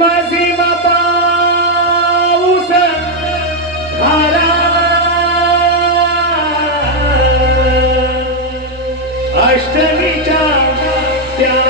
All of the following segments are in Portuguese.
mais uma pausa para esta mitad de amor.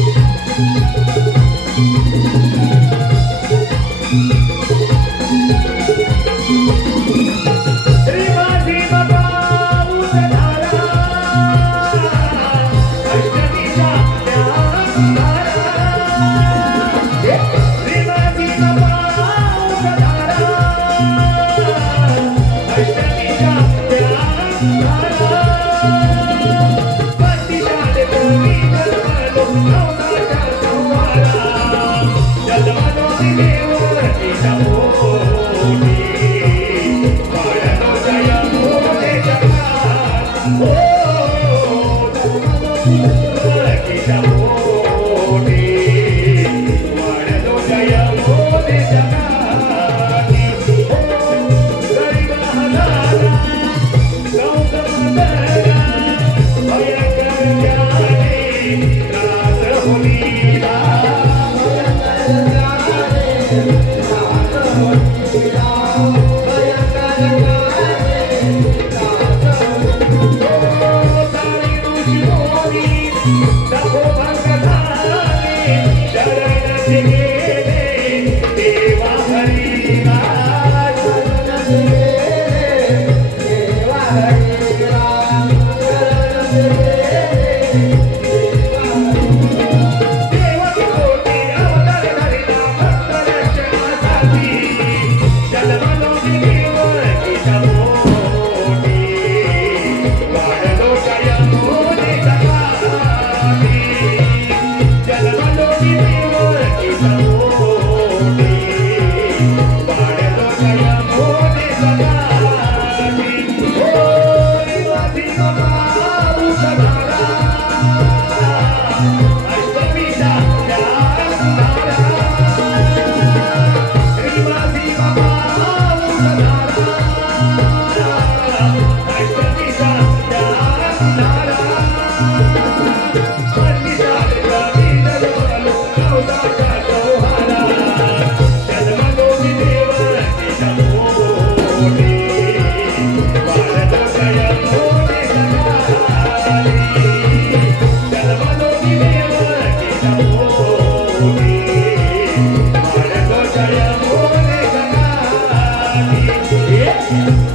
Hollywood. It's a Thank you.